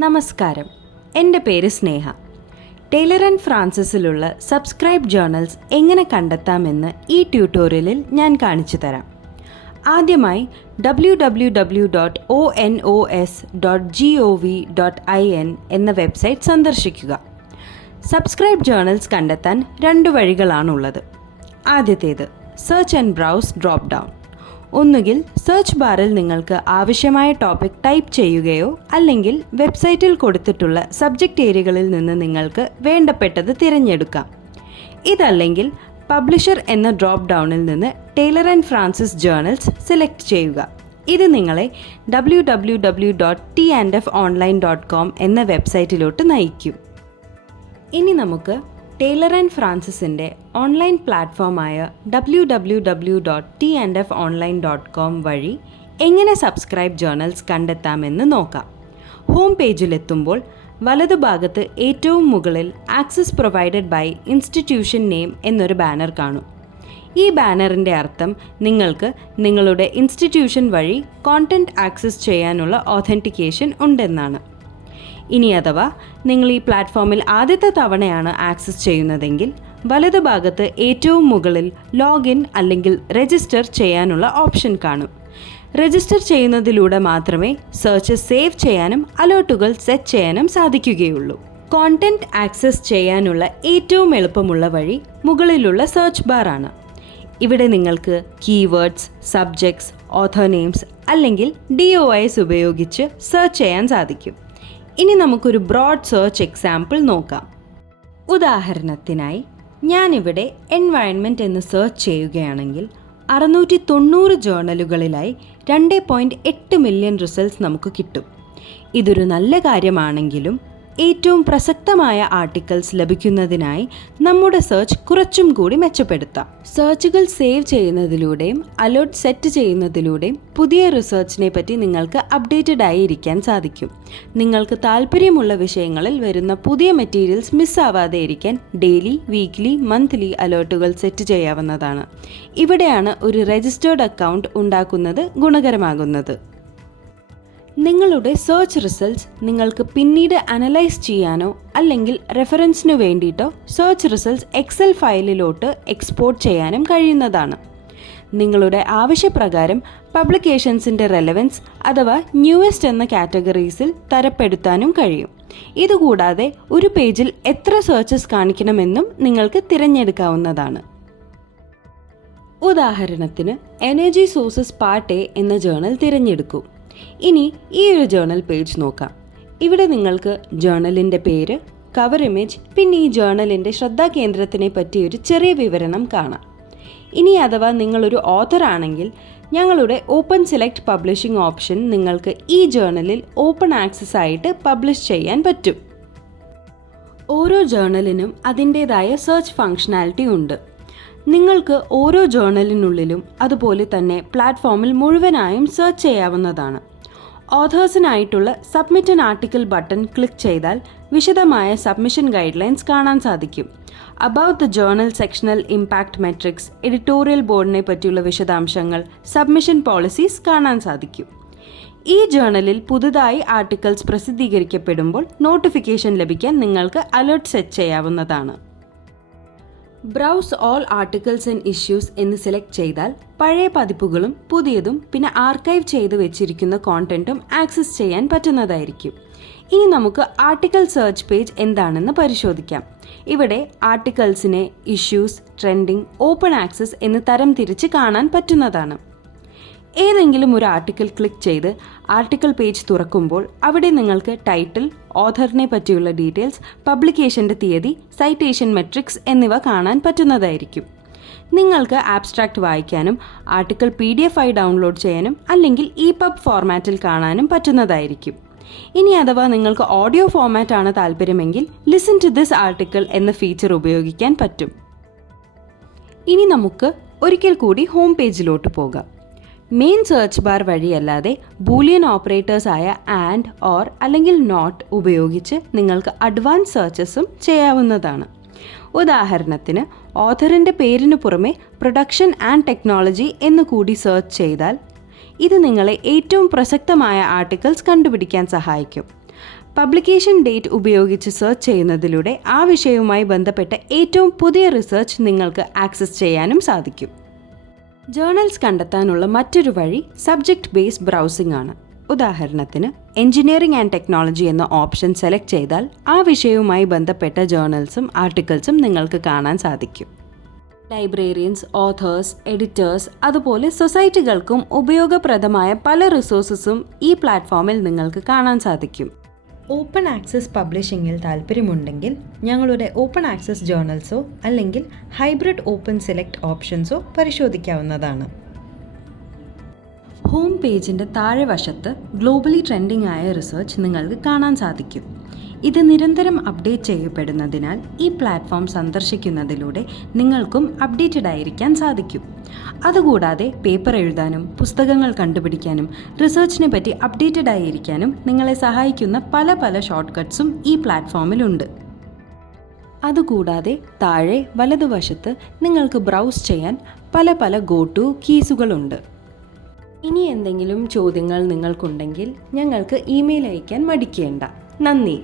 നമസ്കാരം. എന്റെ പേര് സ്നേഹ. ടൈലർ ആൻഡ് ഫ്രാൻസിസിലുള്ള സബ്സ്ക്രൈബ് ജേർണൽസ് എങ്ങനെ കണ്ടെത്താമെന്ന് ഈ ട്യൂട്ടോറിയലിൽ ഞാൻ കാണിച്ചു തരാം. ആദ്യമായി W W W dot O N O S dot G O V dot I N എന്ന വെബ്സൈറ്റ് സന്ദർശിക്കുക. സബ്സ്ക്രൈബ് ജേർണൽസ് കണ്ടെത്താൻ രണ്ട് വഴികളാണുള്ളത്. ആദ്യത്തേത് search and browse drop down ഒന്നുകിൽ സെർച്ച് ബാറിൽ നിങ്ങൾക്ക് ആവശ്യമായ ടോപ്പിക് ടൈപ്പ് ചെയ്യുകയോ അല്ലെങ്കിൽ വെബ്സൈറ്റിൽ കൊടുത്തിട്ടുള്ള സബ്ജക്റ്റ് ഏരിയകളിൽ നിന്ന് നിങ്ങൾക്ക് വേണ്ടപ്പെട്ടത് തിരഞ്ഞെടുക്കാം. ഇതല്ലെങ്കിൽ പബ്ലിഷർ എന്ന ഡ്രോപ്പ് ഡൗണിൽ നിന്ന് Taylor and Francis journals select ചെയ്യുക. ഇത് നിങ്ങളെ W W W dot T and F online dot com എന്ന വെബ്സൈറ്റിലോട്ട് നയിക്കും. ഇനി നമുക്ക് ടൈലർ ആൻഡ് ഫ്രാൻസിസിന്റെ online പ്ലാറ്റ്ഫോമായ W W W dot T and F online dot com വഴി എങ്ങനെ സബ്സ്ക്രൈബ് ജേണൽസ് കണ്ടെത്താമെന്ന് നോക്കാം. ഹോം പേജിലെത്തുമ്പോൾ വലതുഭാഗത്ത് ഏറ്റവും മുകളിൽ access provided by institution name എന്നൊരു ബാനർ കാണും. ഈ ബാനറിന്റെ അർത്ഥം നിങ്ങൾക്ക് നിങ്ങളുടെ ഇൻസ്റ്റിറ്റ്യൂഷൻ വഴി കോണ്ടന്റ് ആക്സസ് ചെയ്യാനുള്ള ഓഥന്റിക്കേഷൻ ഉണ്ടെന്നാണ്. ഇനി അഥവാ നിങ്ങൾ ഈ പ്ലാറ്റ്ഫോമിൽ ആദ്യത്തെ തവണയാണ് ആക്സസ് ചെയ്യുന്നതെങ്കിൽ വലതുഭാഗത്ത് ഏറ്റവും മുകളിൽ ലോഗിൻ അല്ലെങ്കിൽ രജിസ്റ്റർ ചെയ്യാനുള്ള ഓപ്ഷൻ കാണും. രജിസ്റ്റർ ചെയ്യുന്നതിലൂടെ മാത്രമേ സെർച്ച് സേവ് ചെയ്യാനും അലേർട്ടുകൾ സെറ്റ് ചെയ്യാനും സാധിക്കുകയുള്ളൂ. കോണ്ടന്റ് ആക്സസ് ചെയ്യാനുള്ള ഏറ്റവും എളുപ്പമുള്ള വഴി മുകളിലുള്ള സെർച്ച് ബാർ ആണ്. ഇവിടെ നിങ്ങൾക്ക് കീവേഡ്സ് സബ്ജക്ട്സ് ഓഥർ നെയിംസ് അല്ലെങ്കിൽ ഡി ഒ ഐസ് ഉപയോഗിച്ച് സെർച്ച് ചെയ്യാൻ സാധിക്കും. ഇനി നമുക്കൊരു ബ്രോഡ് സെർച്ച് എക്സാമ്പിൾ നോക്കാം. ഉദാഹരണത്തിനായി ഞാനിവിടെ എൻവയൺമെന്റ് എന്ന് സെർച്ച് ചെയ്യുകയാണെങ്കിൽ അറുന്നൂറ്റി തൊണ്ണൂറ് ജേർണലുകളിലായി രണ്ട് പോയിന്റ് എട്ട് മില്യൺ റിസൾട്ട്സ് നമുക്ക് കിട്ടും. ഇതൊരു നല്ല കാര്യമാണെങ്കിലും ഏറ്റവും പ്രസക്തമായ ആർട്ടിക്കിൾസ് ലഭിക്കുന്നതിനായി നമ്മുടെ സെർച്ച് കുറച്ചും കൂടി മെച്ചപ്പെടുത്താം. സെർച്ചുകൾ സേവ് ചെയ്യുന്നതിലൂടെയും അലേർട്ട് സെറ്റ് ചെയ്യുന്നതിലൂടെയും പുതിയ റിസർച്ചിനെ പറ്റി നിങ്ങൾക്ക് അപ്ഡേറ്റഡ് ആയി ഇരിക്കാൻ സാധിക്കും. നിങ്ങൾക്ക് താല്പര്യമുള്ള വിഷയങ്ങളിൽ വരുന്ന പുതിയ മെറ്റീരിയൽസ് മിസ്സാവാതെ ഇരിക്കാൻ ഡെയിലി വീക്ക്ലി മന്ത്ലി അലേർട്ടുകൾ സെറ്റ് ചെയ്യാവുന്നതാണ്. ഇവിടെയാണ് ഒരു രജിസ്റ്റേർഡ് അക്കൗണ്ട് ഉണ്ടാക്കുന്നത് ഗുണകരമാകുന്നത്. നിങ്ങളുടെ സെർച്ച് റിസൾട്ട്സ് നിങ്ങൾക്ക് പിന്നീട് അനലൈസ് ചെയ്യാനോ അല്ലെങ്കിൽ റെഫറൻസിനു വേണ്ടിയിട്ടോ സെർച്ച് റിസൾട്ട്സ് എക്സൽ ഫയലിലോട്ട് എക്സ്പോർട്ട് ചെയ്യാനും കഴിയുന്നതാണ്. നിങ്ങളുടെ ആവശ്യപ്രകാരം പബ്ലിക്കേഷൻസിന്റെ റെലവൻസ് അഥവാ ന്യൂവസ്റ്റ് എന്ന കാറ്റഗറീസിൽ തരപ്പെടുത്താനും കഴിയും. ഇതുകൂടാതെ ഒരു പേജിൽ എത്ര സെർച്ചസ് കാണിക്കണമെന്നും നിങ്ങൾക്ക് തിരഞ്ഞെടുക്കാവുന്നതാണ്. ഉദാഹരണത്തിന് എനർജി സോഴ്സസ് പാർട്ട് എ എന്ന ജേണൽ തിരഞ്ഞെടുക്കൂ. ഇനി ഈ ഒരു ജേണൽ പേജ് നോക്കാം. ഇവിടെ നിങ്ങൾക്ക് ജേണലിന്റെ പേര് കവർ ഇമേജ് പിന്നെ ഈ ജേണലിന്റെ ശ്രദ്ധാകേന്ദ്രത്തിനെ പറ്റി ഒരു ചെറിയ വിവരണം കാണാം. ഇനി അഥവാ നിങ്ങളൊരു ഓഥർ ആണെങ്കിൽ ഞങ്ങളുടെ ഓപ്പൺ സെലക്ട് പബ്ലിഷിംഗ് ഓപ്ഷൻ നിങ്ങൾക്ക് ഈ ജേർണലിൽ ഓപ്പൺ ആക്സസ് ആയിട്ട് പബ്ലിഷ് ചെയ്യാൻ പറ്റും. ഓരോ ജേർണലിനും അതിന്റേതായ സെർച്ച് ഫങ്ഷനാലിറ്റി ഉണ്ട്. നിങ്ങൾക്ക് ഓരോ ജേർണലിനുള്ളിലും അതുപോലെ തന്നെ പ്ലാറ്റ്ഫോമിൽ മുഴുവനായും സെർച്ച് ചെയ്യാവുന്നതാണ്. ഓഥേഴ്സിനായിട്ടുള്ള submit an article button click ചെയ്താൽ വിശദമായ സബ്മിഷൻ ഗൈഡ് ലൈൻസ് കാണാൻ സാധിക്കും. About the journal sectional impact metrics editorial ബോർഡിനെ പറ്റിയുള്ള വിശദാംശങ്ങൾ സബ്മിഷൻ പോളിസീസ് കാണാൻ സാധിക്കും. ഈ ജേർണലിൽ പുതുതായി ആർട്ടിക്കിൾസ് പ്രസിദ്ധീകരിക്കപ്പെടുമ്പോൾ നോട്ടിഫിക്കേഷൻ ലഭിക്കാൻ നിങ്ങൾക്ക് അലേർട്ട് സെറ്റ് ചെയ്യാവുന്നതാണ്. Browse all articles and issues എന്ന് സെലക്ട് ചെയ്താൽ പഴയ പതിപ്പുകളും പുതിയതും പിന്നെ ആർക്കൈവ് ചെയ്തു വെച്ചിരിക്കുന്ന കോണ്ടന്റും ആക്സസ് ചെയ്യാൻ പറ്റുന്നതായിരിക്കും. ഇനി നമുക്ക് ആർട്ടിക്കിൾ സെർച്ച് പേജ് എന്താണെന്ന് പരിശോധിക്കാം. ഇവിടെ ആർട്ടിക്കിൾസിനെ ഇഷ്യൂസ് ട്രെൻഡിംഗ് ഓപ്പൺ ആക്സസ് എന്ന് തരം തിരിച്ച് കാണാൻ പറ്റുന്നതാണ്. ഏതെങ്കിലും ഒരു ആർട്ടിക്കിൾ ക്ലിക്ക് ചെയ്ത് ആർട്ടിക്കിൾ പേജ് തുറക്കുമ്പോൾ അവിടെ നിങ്ങൾക്ക് ടൈറ്റിൽ ഓഥറിനെ പറ്റിയുള്ള ഡീറ്റെയിൽസ് പബ്ലിക്കേഷന്റെ തീയതി സൈറ്റേഷൻ മെട്രിക്സ് എന്നിവ കാണാൻ പറ്റുന്നതായിരിക്കും. നിങ്ങൾക്ക് ആബ്സ്ട്രാക്ട് വായിക്കാനും ആർട്ടിക്കിൾ പി ഡി എഫ് ആയി ഡൗൺലോഡ് ചെയ്യാനും അല്ലെങ്കിൽ ഇ പബ് ഫോർമാറ്റിൽ കാണാനും പറ്റുന്നതായിരിക്കും. ഇനി അഥവാ നിങ്ങൾക്ക് ഓഡിയോ ഫോർമാറ്റ് ആണ് താല്പര്യമെങ്കിൽ ലിസൺ ടു ദിസ് ആർട്ടിക്കിൾ എന്ന ഫീച്ചർ ഉപയോഗിക്കാൻ പറ്റും. ഇനി നമുക്ക് ഒരിക്കൽ കൂടി ഹോം പേജിലോട്ട് പോകാം. മെയിൻ സെർച്ച് ബാർ വഴിയല്ലാതെ ബൂലിയൻ ഓപ്പറേറ്റേഴ്സ് ആയ ആൻഡ് ഓർ അല്ലെങ്കിൽ നോട്ട് ഉപയോഗിച്ച് നിങ്ങൾക്ക് അഡ്വാൻസ് സെർച്ചസും ചെയ്യാവുന്നതാണ്. ഉദാഹരണത്തിന് ഓഥറിന്റെ പേരിന് പുറമെ പ്രൊഡക്ഷൻ ആൻഡ് ടെക്നോളജി എന്ന് കൂടി സെർച്ച് ചെയ്താൽ ഇത് നിങ്ങളെ ഏറ്റവും പ്രസക്തമായ ആർട്ടിക്കിൾസ് കണ്ടുപിടിക്കാൻ സഹായിക്കും. പബ്ലിക്കേഷൻ ഡേറ്റ് ഉപയോഗിച്ച് സെർച്ച് ചെയ്യുന്നതിലൂടെ ആ വിഷയവുമായി ബന്ധപ്പെട്ട ഏറ്റവും പുതിയ റിസർച്ച് നിങ്ങൾക്ക് ആക്സസ് ചെയ്യാനും സാധിക്കും. ജേർണൽസ് കണ്ടെത്താനുള്ള മറ്റൊരു വഴി സബ്ജക്റ്റ് ബേസ് ബ്രൗസിംഗ് ആണ്. ഉദാഹരണത്തിന് എഞ്ചിനീയറിംഗ് ആൻഡ് ടെക്നോളജി എന്ന ഓപ്ഷൻ സെലക്ട് ചെയ്താൽ ആ വിഷയവുമായി ബന്ധപ്പെട്ട ജേണൽസും ആർട്ടിക്കിൾസും നിങ്ങൾക്ക് കാണാൻ സാധിക്കും. ലൈബ്രേറിയൻസ് ഓഥേഴ്സ് എഡിറ്റേഴ്സ് അതുപോലെ സൊസൈറ്റികൾക്കും ഉപയോഗപ്രദമായ പല റിസോഴ്സസും ഈ പ്ലാറ്റ്ഫോമിൽ നിങ്ങൾക്ക് കാണാൻ സാധിക്കും. ഓപ്പൺ ആക്സസ് പബ്ലിഷിങ്ങിൽ താല്പര്യമുണ്ടെങ്കിൽ ഞങ്ങളുടെ ഓപ്പൺ ആക്സസ് ജേർണൽസോ അല്ലെങ്കിൽ ഹൈബ്രിഡ് ഓപ്പൺ സെലക്ട് ഓപ്ഷൻസോ പരിശോധിക്കാവുന്നതാണ്. ഹോം പേജിന്റെ താഴെ വശത്ത് ഗ്ലോബലി ട്രെൻഡിംഗ് ആയ റിസർച്ച് നിങ്ങൾക്ക് കാണാൻ സാധിക്കും. ഇത് നിരന്തരം അപ്ഡേറ്റ് ചെയ്യപ്പെടുന്നതിനാൽ ഈ പ്ലാറ്റ്ഫോം സന്ദർശിക്കുന്നതിലൂടെ നിങ്ങൾക്കും അപ്ഡേറ്റഡ് ആയിരിക്കാൻ സാധിക്കും. അതുകൂടാതെ പേപ്പർ എഴുതാനും പുസ്തകങ്ങൾ കണ്ടുപിടിക്കാനും റിസർച്ചിനെ പറ്റി അപ്ഡേറ്റഡ് ആയിരിക്കാനും നിങ്ങളെ സഹായിക്കുന്ന പല പല ഷോർട്ട് കട്ട്സും ഈ പ്ലാറ്റ്ഫോമിലുണ്ട് അതുകൂടാതെ താഴെ വലതുവശത്ത് നിങ്ങൾക്ക് ബ്രൗസ് ചെയ്യാൻ പല പല ഗോ ടു കീസുകളുണ്ട് ഇനി എന്തെങ്കിലും ചോദ്യങ്ങൾ നിങ്ങൾക്കുണ്ടെങ്കിൽ ഞങ്ങൾക്ക് ഇമെയിൽ അയക്കാൻ മടിക്കേണ്ട. നന്ദി.